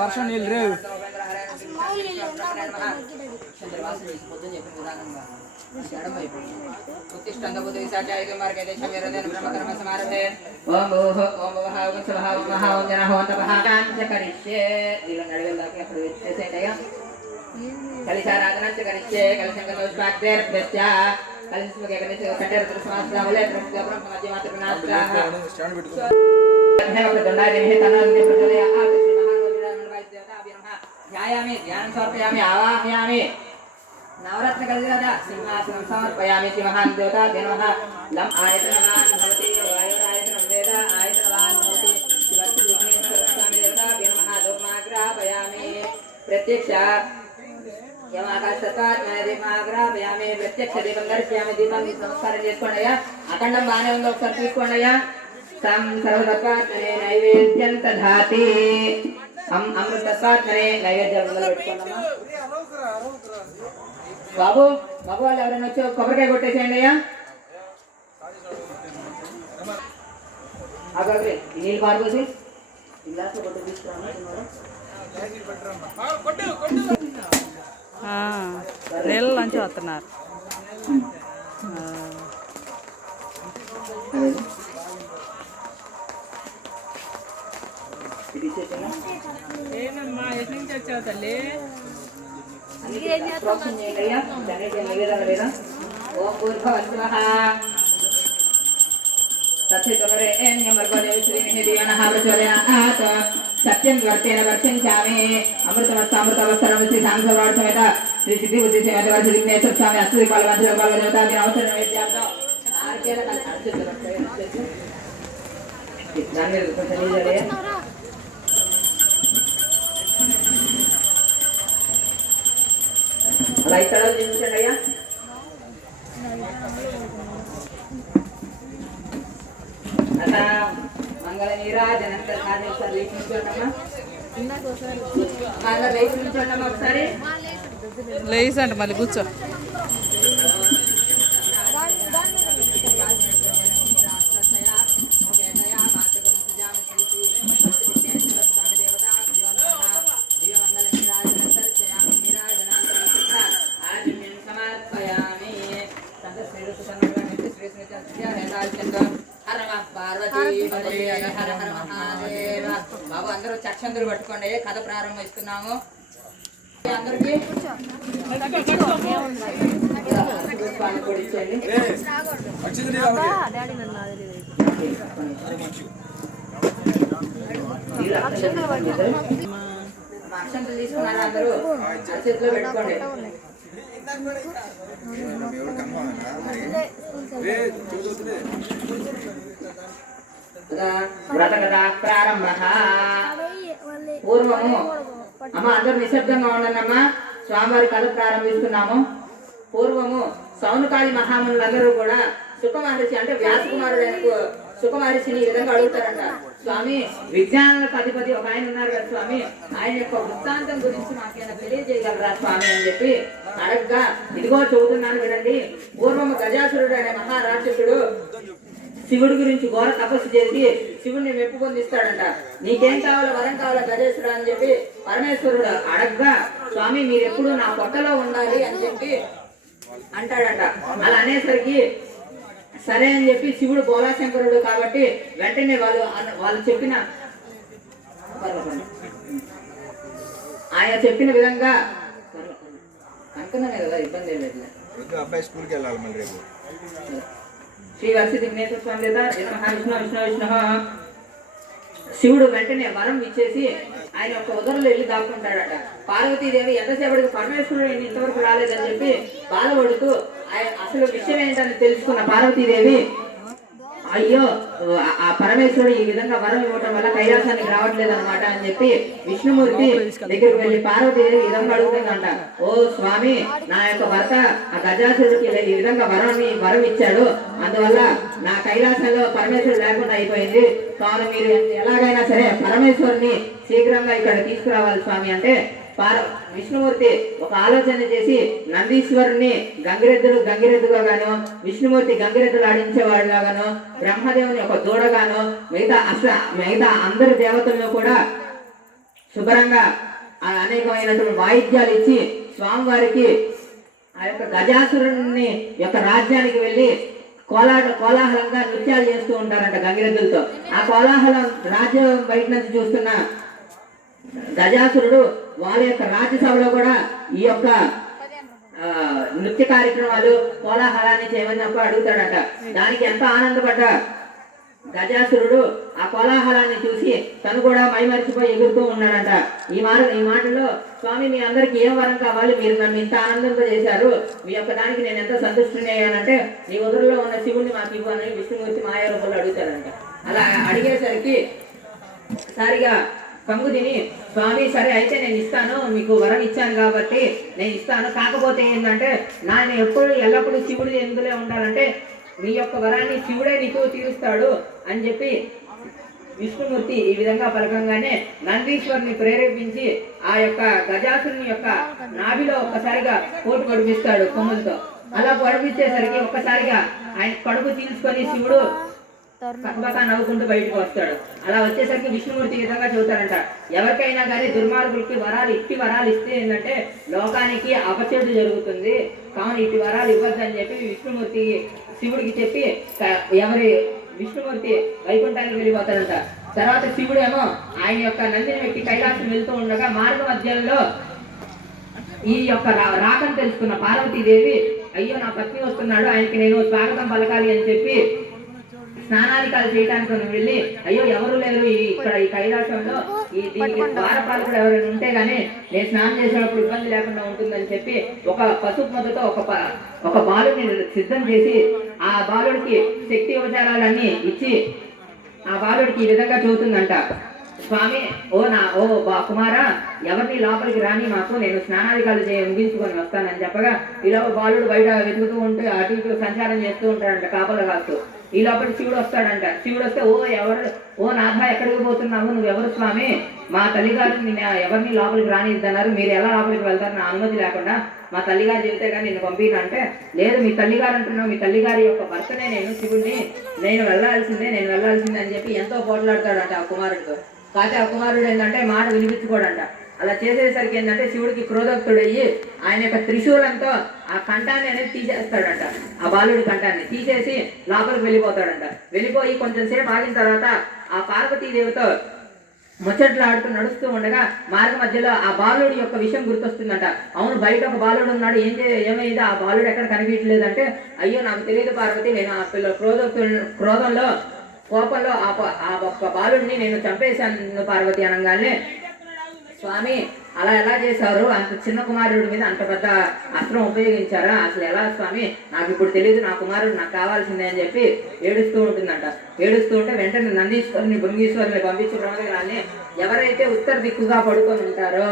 వర్షం నీళ్ళు రేవు కలిశారాధనంచ కరిష్యే కలిశంకరోష్పాక్తేర్భ్యశ్చ కలిశస్మకే కరిష్యే కంఠేరత్ర సమాస్రావలే త్రిపుర బ్రహ్మమధ్య మాతృనాస్త్రాః దండాదినే తనాదినే ప్రచోదయ ఆకృతి మహానోవిరామణవాయ దేవతాభ్యో నమః ధ్యాయామి ధ్యానం సమర్పయామి ఆవాహయామి నవరత్న కలిశాద సింహాసనం సమర్పయామి శ్రీ మహాన్ దేవతాభ్యో నమః లం ఆయతనవాన్ భవతి వాయురాయతనం వేద ఆయతనవాన్ భవతి శివస్వామి దేవతాభ్యో నమః ధూమాగ్రాపయామి ప్రత్యక్ష దీపాగ్రాపయామి ప్రత్యక్ష దీపం దర్శయామి దీపం నమస్కారం చేసుకోండియా అఖండం బాగానే ఉందో ఒకసారి చూసుకోండియా సం సర్వతత్వాత్మనే నైవేద్యం దధాతి అమృతత్వాత్మనే నైవేద్యం పెట్టుకోండమ్మా బాబు బాబు వాళ్ళు ఎవరైనా వచ్చి కొబ్బరికాయ కొట్టేసేయండి అయ్యా అక్కడ నీళ్ళు పారిపోసి గ్లాస్ కొట్టు తీసుకురా నీళ్ళ నుంచి వస్తున్నారు. ఏమమ్మా ఎటు నుంచి వచ్చావు తల్లి? సత్యం వర్తేన వర్షించామి అమృతమస్తామృతవస్త్రం శ్రీ సాంగవాడ సమేత శ్రీ సిద్ధి బుద్ధి సమేత శ్రీ విఘ్నేశ్వర స్వామి అస్తు పాల వంశ దేవతాకి అవసరం నైవేద్యాలతో అలా ఇక్కడ చూపించండి అయ్యా. అలా మంగళ నీరాజనంత ఒకసారి లేస్ అంట మళ్ళీ కూర్చో. బాబు అందరూ చక్షందులు పట్టుకోండి, కథ ప్రారంభిస్తున్నాము. అందరికి అక్షంతలు తీసుకున్నారు, అందరూ చేతిలో పెట్టుకోండి. వ్రతకథ ప్రారంభ. పూర్వము అమ్మ అందరూ నిశ్శబ్దంగా ఉండండమ్మా, స్వామివారి కథ ప్రారంభిస్తున్నాము. పూర్వము సౌనకాది మహామునులందరూ కూడా సుఖమహర్షి అంటే వ్యాసకుమారుడైన సుఖమహర్షిని ఈ విధంగా అడుగుతారంట, స్వామి విజ్ఞానాలకు అధిపతి ఒక ఆయన ఉన్నారు కదా స్వామి, ఆయన యొక్క వృత్తాంతం గురించి మాకేమైనా తెలియజేయగలరా స్వామి అని చెప్పి అడగ్గా, ఇదిగో చెబుతున్నాను వినండి. పూర్వము గజాసురుడు అనే మహారాక్షసుడు శివుడి గురించి ఘోర తపస్సు చేసి శివుడిని మెప్పు పొందిస్తాడంట. నీకేం కావాలో వరం కావాలో గజేశ్వరుడు అని చెప్పి పరమేశ్వరుడు అడగ్గా, స్వామి మీరు ఎప్పుడు నా పొట్టలో ఉండాలి అని చెప్పి అంటాడంట. అలా అనేసరికి సరే అని చెప్పి శివుడు బోలాశంకరుడు కాబట్టి వెంటనే వాళ్ళు చెప్పిన ఆయన చెప్పిన విధంగా అనుకున్నానే కదా, ఇబ్బంది ఏం లేదు. అబ్బాయి స్కూల్కి వెళ్ళాలి మళ్ళీ రేపు. శ్రీ వర్షి విఘ్నేశ్వర స్వామి దేవత విష్ణు విష్ణు విష్ణు. శివుడు వెంటనే వరం ఇచ్చేసి ఆయన యొక్క ఉదరులో వెళ్ళి దాక్కుంటాడట. పార్వతీదేవి ఎంతసేపటికి పరమేశ్వరుడు ఇంతవరకు రాలేదని చెప్పి బాధపడుతూ అసలు విషయం ఏంటని తెలుసుకున్న పార్వతీదేవి, అయ్యో ఆ పరమేశ్వరుడు ఈ విధంగా వరం ఇవ్వటం వల్ల కైలాసానికి రావట్లేదు అనమాట అని చెప్పి విష్ణుమూర్తి దగ్గరికి వెళ్ళి పార్వతీదేవి ఈ విధంగా అడుగుతుందంట, ఓ స్వామి నా యొక్క భర్త ఆ గజాసురుడికి ఈ విధంగా వరం ఇచ్చాడు, అందువల్ల నా కైలాసంలో పరమేశ్వరుడు లేకుండా అయిపోయింది, కావున మీరు ఎలాగైనా సరే పరమేశ్వరుని శీఘ్రంగా ఇక్కడ తీసుకురావాలి స్వామి అంటే విష్ణుమూర్తి ఒక ఆలోచన చేసి నందీశ్వరుని గంగిరెద్దుగా గాను, విష్ణుమూర్తి గంగిరెద్దులు ఆడించేవాడులాగాను, బ్రహ్మదేవుని ఒక దూడగాను, మిగతా అందరి దేవతలను కూడా శుభ్రంగా అనేకమైనటువంటి వాయిద్యాలు ఇచ్చి స్వామివారికి ఆ యొక్క గజాసురుని యొక్క రాజ్యానికి వెళ్ళి కోలాహలంగా నృత్యాలు చేస్తూ ఉంటారంట గంగిరెద్దులతో. ఆ కోలాహలం రాజ్యం బయట నుంచి చూస్తున్న గజాసురుడు వాళ్ళ యొక్క రాజ్యసభలో కూడా ఈ యొక్క నృత్య కార్యక్రమాలు కోలాహలాన్ని చేయమన్నప్పుడు అడుగుతాడట. దానికి ఎంత ఆనందపడ్డ గజాసురుడు ఆ కోలాహలాన్ని చూసి తను కూడా మైమరిచిపోయి ఎగురుతూ ఉన్నాడంట. ఈ మాటలో స్వామి మీ అందరికి ఏం వరం కావాలి, మీరు నన్ను ఇంత ఆనందంతో చేశారు, మీ యొక్క దానికి నేను ఎంత సంతుష్టిని అయ్యానంటే నీ ఉదరులో ఉన్న శివుణ్ణి మాకు ఇవ్వు అని విష్ణుమూర్తి మాయా రూపంలో అడుగుతాడంట. అలా అడిగేసరికి సరిగా కంగు తిని స్వామి సరే అయితే నేను ఇస్తాను, మీకు వరం ఇచ్చాను కాబట్టి నేను ఇస్తాను, కాకపోతే ఏంటంటే నేను ఎల్లప్పుడూ శివుడు ఎందులో ఉండాలంటే నీ యొక్క వరాన్ని శివుడే నీకు తీరుస్తాడు అని చెప్పి విష్ణుమూర్తి ఈ విధంగా పలకంగానే నందీశ్వరుని ప్రేరేపించి ఆ యొక్క గజాసురుని యొక్క నాభిలో ఒక్కసారిగా పోటు పడిపిస్తాడు కొమ్ములతో. అలా పడిపించేసరికి ఒక్కసారిగా ఆయన కడుపు చీల్చుకొని శివుడు పక్కపక్క నవ్వుకుంటూ బయటకు వస్తాడు. అలా వచ్చేసరికి విష్ణుమూర్తి ఈ విధంగా చెబుతాడంట, ఎవరికైనా కానీ దుర్మార్గులకి ఇట్టి వరాలు ఇస్తే ఏంటంటే లోకానికి అపచేటు జరుగుతుంది, కావున ఇట్టి వరాలు ఇవ్వద్దని చెప్పి విష్ణుమూర్తి శివుడికి చెప్పి విష్ణుమూర్తి వైకుంఠానికి వెళ్ళిపోతాడంట. తర్వాత శివుడేమో ఆయన యొక్క నందిని వ్యక్తి కైలాసం వెళ్తూ ఉండగా మార్గ మధ్యంలో ఈ యొక్క రాకని తెలుసుకున్న పార్వతీదేవి అయ్యో నా పత్ని వస్తున్నాడు, ఆయనకి నేను స్వాగతం పలకాలి అని చెప్పి స్నానాధికాలు చేయడానికి వెళ్ళి అయ్యో ఎవరు లేరు ఇక్కడ ఈ కైలాసంలో దీనికి ద్వారపాలకుడు ఎవరైనా ఉంటే గానీ నేను స్నానం చేసేటప్పుడు ఇబ్బంది లేకుండా ఉంటుందని చెప్పి ఒక పసుపు మొదతో ఒక బాలుని సిద్ధం చేసి ఆ బాలుడికి శక్తి ఉపచారాలన్నీ ఇచ్చి ఆ బాలుడికి ఈ విధంగా చెబుతుందంట, స్వామి కుమారా ఎవరిని లోపలికి రాని మాకు, నేను స్నానాధికాలు ముగించుకొని వస్తానని చెప్పగా ఇలా బాలుడు బయట వెతుకుతూ ఉంటూ అటు ఇటు సంచారం చేస్తూ ఉంటాడంట కాపలా కాస్తూ. ఈ లోపల శివుడు వస్తాడంట. శివుడు వస్తే నాథ ఎక్కడికి పోతున్నావు, నువ్వెవరు స్వామి, మా తల్లిగారు ఎవరిని లోపలికి రానిద్దన్నారు, మీరు ఎలా లోపలికి వెళ్తారు నా అనుమతి లేకుండా, మా తల్లిగారు చెబితే కానీ నిన్ను పంపిన అంటే లేదు మీ తల్లిగారు అంటున్నావు, మీ తల్లిగారి యొక్క భర్తనే నేను శివుడిని, నేను వెళ్ళాల్సిందే అని చెప్పి ఎంతో పోట్లాడతాడంట ఆ కుమారుడితో. కాకపోతే ఆ కుమారుడు ఏంటంటే మాట వినిపించుకోడంట. అలా చేసేసరికి ఏంటంటే శివుడికి క్రోధోక్తుడయ్యి ఆయన యొక్క త్రిశూలంతో ఆ కంఠాన్ని అనేది తీసేస్తాడంట. ఆ బాలుడి కంఠాన్ని తీసేసి లోపలికి వెళ్ళిపోతాడంట. వెళ్ళిపోయి కొంచెం సేపు ఆగిన తర్వాత ఆ పార్వతీదేవితో ముచ్చట్లాడుతూ నడుస్తూ ఉండగా మార్గ మధ్యలో ఆ బాలుడి యొక్క విషయం గుర్తొస్తుందంట. అవును బయట ఒక బాలుడు ఉన్నాడు, ఏమైంది ఆ బాలుడు ఎక్కడ కనిపించలేదంటే అయ్యో నాకు తెలియదు పార్వతి, నేను ఆ క్రోధంలో కోపంలో ఆ ఒక్క బాలుడిని నేను చంపేశాను పార్వతి అనగానే స్వామి అలా ఎలా చేశారు, అంత చిన్న కుమారుడి మీద అంత పెద్ద అస్త్రం ఉపయోగించారా, అసలు ఎలా స్వామి నాకు ఇప్పుడు తెలియదు, నా కుమారుడు నాకు కావాల్సిందే అని చెప్పి ఏడుస్తూ ఉంటుందంట. ఏడుస్తూ ఉంటే వెంటనే నందీశ్వరుని భృంగీశ్వరుని పంపించి బ్రహ్మదేవుని ఎవరైతే ఉత్తర దిక్కుగా పడుకొని ఉంటారో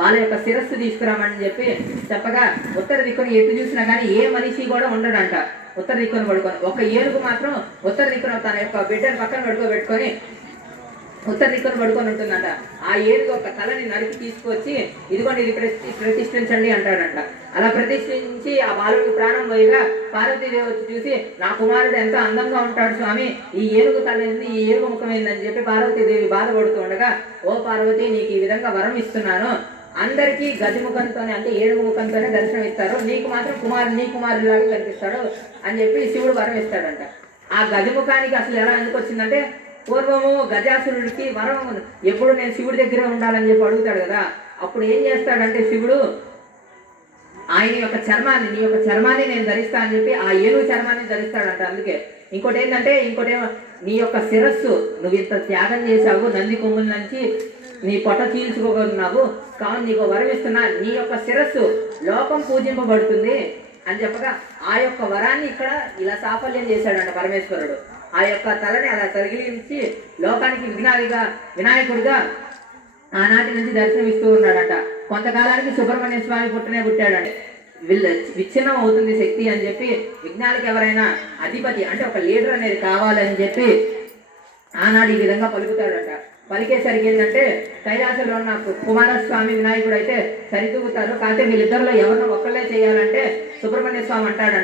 వాళ్ళ యొక్క శిరస్సు తీసుకురామని చెప్పి చెప్పగా ఉత్తర దిక్కుని ఎటు చూసినా కానీ ఏ మనిషి కూడా ఉండడంట. ఉత్తర దిక్కును పడుకొని ఒక ఏనుగు మాత్రం ఉత్తర దిక్కున తన యొక్క బిడ్డను పక్కన పడుకోబెట్టుకొని ఉత్తర దిక్కును పడుకొని ఉంటుందంట. ఆ ఏనుగు ఒక తలని నరికి తీసుకొచ్చి ఇదిగోండి ఇది ప్రతిష్ఠించండి అంటాడంట. అలా ప్రతిష్ఠించి ఆ బాలుడికి ప్రాణం పోయిగా పార్వతీదేవి వచ్చి చూసి నా కుమారుడు ఎంత అందంగా ఉంటాడు స్వామి, ఈ ఏనుగు తల ఏంది, ఈ ఏనుగు ముఖం ఏందని చెప్పి పార్వతీదేవి బాధపడుతూ ఉండగా ఓ పార్వతి నీకు ఈ విధంగా వరం ఇస్తున్నాను, అందరికీ గజముఖంతోనే అంటే ఏనుగు ముఖంతోనే దర్శనం ఇస్తారు, నీకు మాత్రం నీ కుమారులాగా కనిపిస్తాడు అని చెప్పి శివుడు వరం ఇస్తాడంట. ఆ గజముఖానికి అసలు ఎలా ఎందుకు వచ్చిందంటే పూర్వము గజాసురుడికి వరం ఎప్పుడు నేను శివుడి దగ్గరే ఉండాలని చెప్పి అడుగుతాడు కదా, అప్పుడు ఏం చేస్తాడంటే శివుడు ఆయన యొక్క చర్మాన్ని నీ యొక్క చర్మాన్ని నేను ధరిస్తా అని చెప్పి ఆ ఏనుగు చర్మాన్ని ధరిస్తాడంట. అందుకే ఇంకోటేమో నీ యొక్క శిరస్సు నువ్వు ఇంత త్యాగం చేశావు, నంది కొమ్ముల నుంచి నీ పొట్ట చీల్చుకోగలుగుతున్నావు, కావున నీకు వరం ఇస్తున్నా, నీ యొక్క శిరస్సు లోకం పూజింపబడుతుంది అని చెప్పగా ఆ యొక్క వరాన్ని ఇక్కడ ఇలా సాఫల్యం చేశాడంట పరమేశ్వరుడు. ఆ యొక్క తలని అలా తగిలించి లోకానికి వినాయకుడిగా ఆనాటి నుంచి దర్శనమిస్తూ ఉన్నాడంట. కొంతకాలానికి సుబ్రహ్మణ్య స్వామి పుట్టాడంట. విచ్ఛిన్నం అవుతుంది శక్తి అని చెప్పి విజ్ఞానికి ఎవరైనా అధిపతి అంటే ఒక లీడర్ అనేది కావాలని చెప్పి ఆనాడు ఈ విధంగా పలికేసరికి ఏంటంటే కైలాసంలో ఉన్న కుమారస్వామి వినాయకుడు అయితే సరితూగుతారు. కాకపోతే వీళ్ళిద్దరిలో ఎవరినో ఒక్కళ్ళే చేయాలంటే సుబ్రహ్మణ్య స్వామి అంటాడు